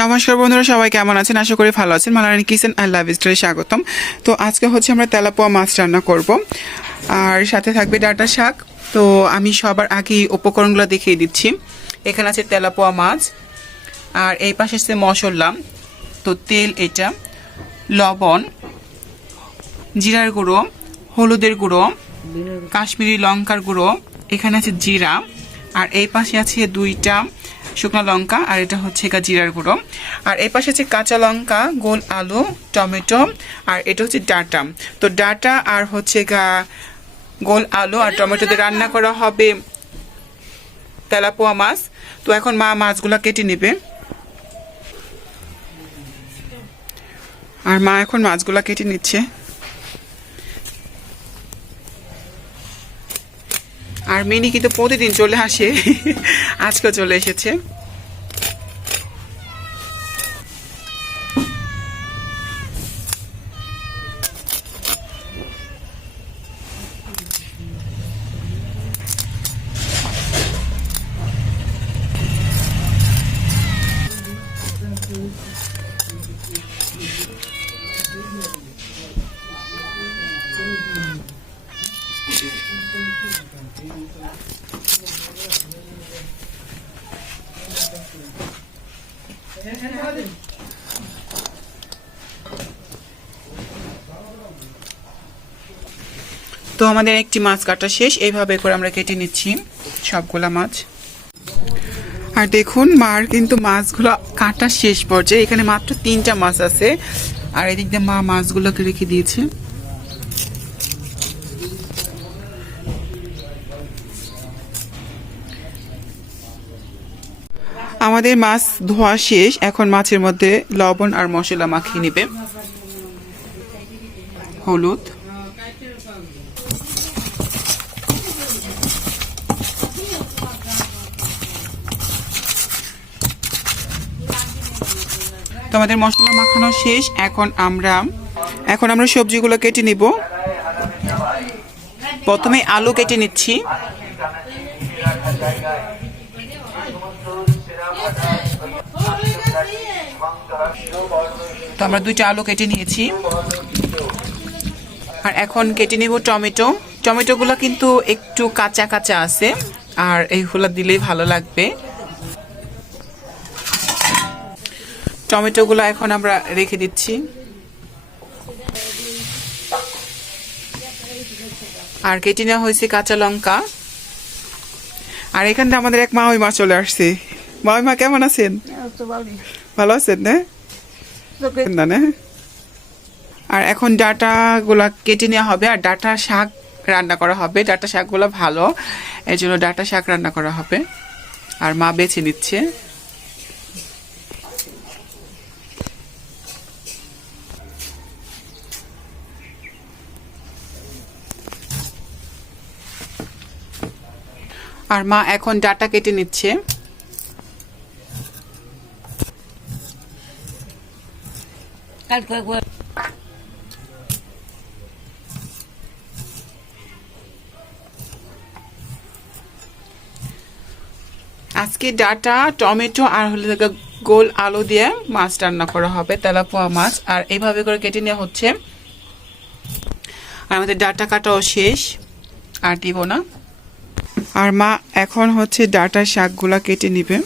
নমস্কার বন্ধুরা, সবাই কেমন আছেন? আশা করি ভালো আছেন। মালারানী কিচেন আর লাভ স্টোরে স্বাগতম। তো আজকে হচ্ছে আমরা তেলাপোয়া মাছ রান্না করব, আর সাথে থাকবে ডাঁটা শাক। তো আমি সবার আগে উপকরণগুলো দেখিয়ে দিচ্ছি। এখানে আছে তেলাপোয়া মাছ, আর এই পাশে আছে মশলা। তো তেল, এটা লবণ, জিরার গুঁড়ো, হলুদের গুঁড়ো, কাশ্মীরি লঙ্কার গুঁড়ো, এখানে আছে জিরা, আর এই পাশে আছে 2টা শুকনো লঙ্কা, আর এটা হচ্ছে জিরার গুঁড়ো, আর এই পাশে আছে কাঁচা লঙ্কা, গোল আলু, টমেটো, আর এটা হচ্ছে ডাঁটা। তো ডাঁটা আর হচ্ছে গোল আলু আর টমেটো দিয়ে রান্না করা হবে তেলাপোয়া মাছ। তো এখন মা মাছগুলো কেটে নেবে, আর মা এখন মাছগুলো কেটে নিচ্ছে। আর মিনি কিন্তু প্রতিদিন চলে আসে, আজকেও চলে এসেছে। তো আমাদের একটি মাছ কাটা শেষ। এইভাবে করে আমরা কেটে নিচ্ছি সবগুলা মাছ। আর দেখুন, মার কিন্তু মাছগুলো কাটা শেষ পর্যায়ে। এখানে মাত্র 3টা মাছ আছে, আর এদিক দিয়ে মা মাছগুলোকে রেখে দিয়েছে। আমাদের মাছ ধোয়া শেষ। এখন মাছের মধ্যে লবণ আর মশলা মাখিয়ে নেবে। হলুদ, তো আমাদের মশলা মাখানো শেষ। এখন আমরা সবজিগুলো কেটে নিব। প্রথমে আলু কেটে নিচ্ছি। তো আমরা 2টা আলু কেটে নিয়েছি, আর এখন কেটে নিব টমেটো। টমেটোগুলো কিন্তু একটু কাঁচা কাঁচা আছে, আর এইগুলো দিলেই ভালো লাগবে। টমেটোগুলো এখন আমরা রেখে দিচ্ছি। আর কেটে নেওয়া হয়েছে কাঁচা লঙ্কা। আর এখান থেকে আমাদের এক মাওই মা চলে আসছে। মাওই মা কেমন আছেন? ভালো আছেন না? আর এখন ডাঁটা গুলা কেটে নেওয়া হবে, আর ডাঁটা শাক রান্না করা হবে। ডাঁটা শাকগুলো ভালো, এই জন্য ডাঁটা শাক রান্না করা হবে। আর মা বেছে নিচ্ছে। আর মা এখন ডাঁটা কেটে নিচ্ছে। আজকে ডাঁটা, টমেটো আর গোল আলু দিয়ে মাছ রান্না করা হবে, তেলাপোয়া মাছ। আর এইভাবে করে কেটে নেওয়া হচ্ছে। আর আমাদের ডাঁটা কাটাও শেষ, আর দিব না। আর মা এখন হচ্ছে ডাঁটা শাকগুলা কেটে নিবে।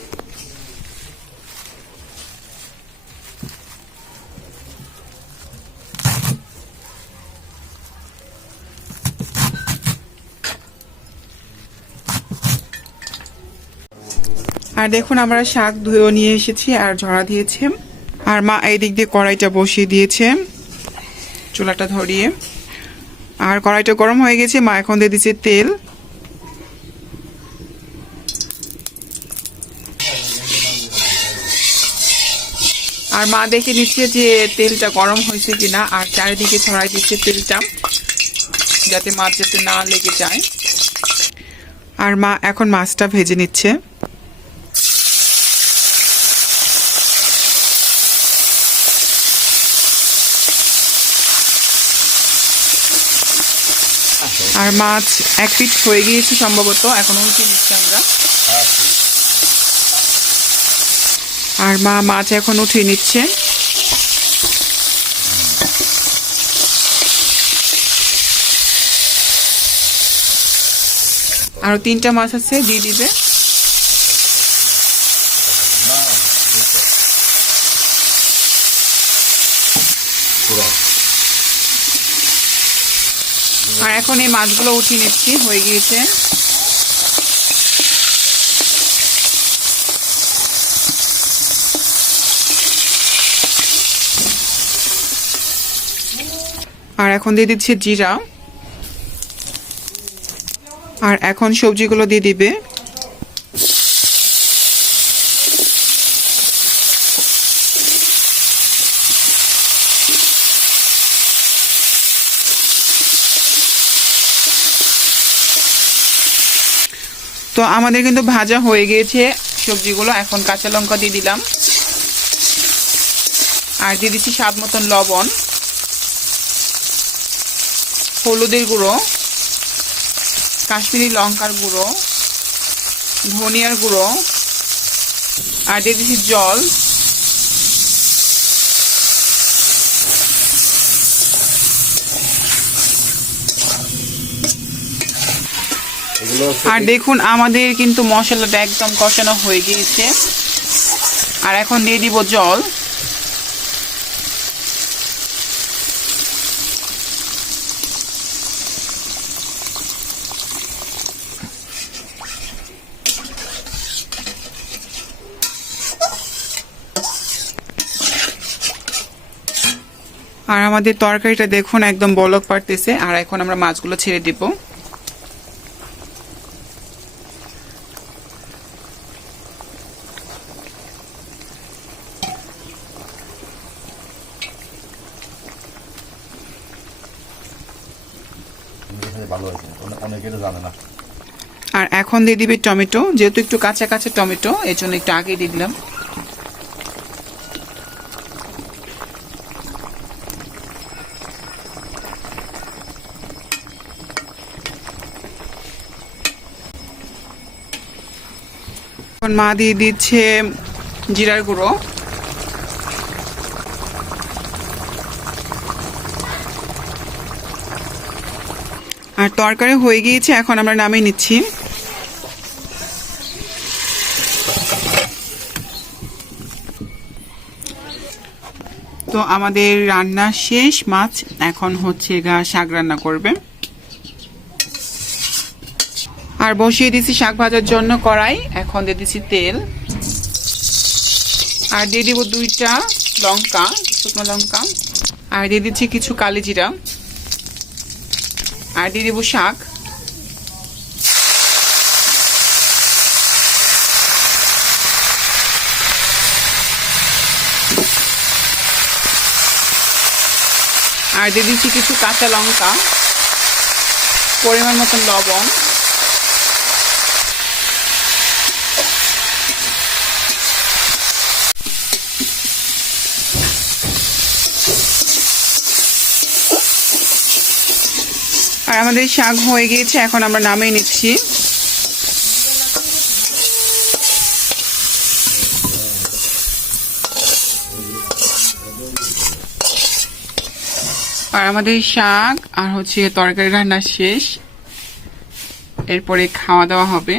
আর দেখুন, আমরা শাক ধুয়েও নিয়ে এসেছি আর ঝরা দিয়েছে। আর মা এই দিক দিয়ে কড়াইটা বসিয়ে দিয়েছে, চুলাটা ধরিয়ে। আর কড়াইটা গরম হয়ে গেছে। মা এখন দিয়ে দিচ্ছে তেল। আর মা দেখে নিচ্ছে যে তেলটা গরম হয়েছে কিনা, আর চারিদিকে ছড়াই দিচ্ছে তেলটা, যাতে মাছ যাতে না লেগে যায়। আর মা এখন মাছটা ভেজে নিচ্ছে। আর মাছ এক পিঠ হয়ে গিয়েছে সম্ভবত, এখন উল্টে নিচ্ছি আমরা। আর মা মাছ এখন উঠিয়ে নিচ্ছে। আরো 3টা মাছ আছে, দিয়ে দিবে। আর এখন এই মাছগুলো উঠিয়ে নিচ্ছি, হয়ে গিয়েছে। আর এখন দিয়ে দিচ্ছে জিরা। আর এখন সবজিগুলো দিয়ে দিবে। তো আমাদের কিন্তু ভাজা হয়ে গিয়েছে সবজিগুলো। এখন কাঁচা লঙ্কা দিয়ে দিলাম, আর দিয়ে দিচ্ছি স্বাদ মতন লবণ, হলুদের গুঁড়ো, কাশ্মীরি লঙ্কার গুঁড়ো, ধনিয়ার গুঁড়ো, আর দিয়ে দিচ্ছি জল। আর দেখুন আমাদের কিন্তু মশলাটা একদম কষানো হয়ে গিয়েছে। আর এখন দিয়ে দিব জল। আর আমাদের তরকারিটা দেখুন একদম বলক পাড়তেছে। আর এখন আমরা মাছগুলো ছেড়ে দিব। আর এখন দিয়ে দিবে টমেটো, যেহেতু একটু কাঁচা কাঁচা টমেটো, এর জন্য একটু আগে দিয়ে দিলাম। এখন মা দিয়ে দিচ্ছে জিরার গুঁড়ো। আর তরকারি হয়ে গিয়েছে, এখন আমরা নামিয়ে নিচ্ছি। তো আমাদের রান্না শেষ, মাছ এখন হচ্ছে শাক রান্না করবে। আর বসিয়ে দিচ্ছি শাক ভাজার জন্য কড়াই। এখন দিয়ে দিচ্ছি তেল, আর দিয়ে দিব 2টা লঙ্কা, শুকনো লঙ্কা, আর দিয়ে দিচ্ছি কিছু কালি জিরা, আর দিয়ে দিব শাক। আর দিয়ে দিচ্ছি কিছু কাঁচা লঙ্কা, পরিমাণ মতন লবণ। আর আমাদের শাক হয়ে গিয়েছে, এখন আমরা নামিয়ে নিচ্ছি। আর আমাদের শাক আর হচ্ছে তরকারি রান্না শেষ, এরপরে খাওয়া দাওয়া হবে।